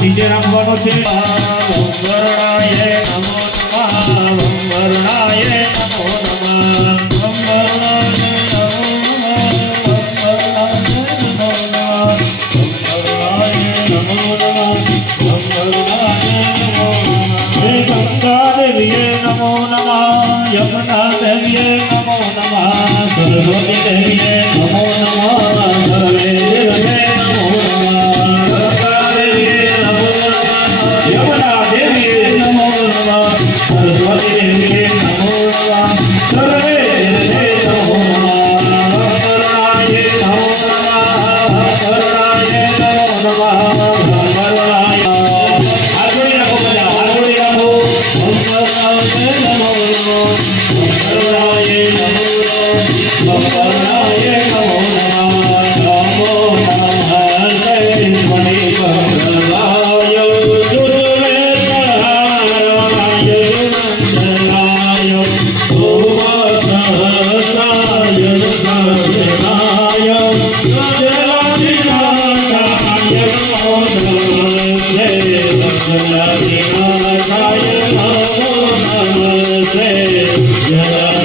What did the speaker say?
નીચે રાખવાનો છે વરણાય નમો નમઃ વરણાય નમો નમઃ गंगा देवी नमो नमः यमुना देवी नमो नमः सरस्वती देवी नमो नमः सर्वे देवे नमो नमः गंगा देवी नमो नमः यमुना देवी नमो नमः सरस्वती देवी नमो नमः सर्वे देवे नमो नमः वरणाय नमो नमः वरणाय नमो नमः वरणाय Yeah.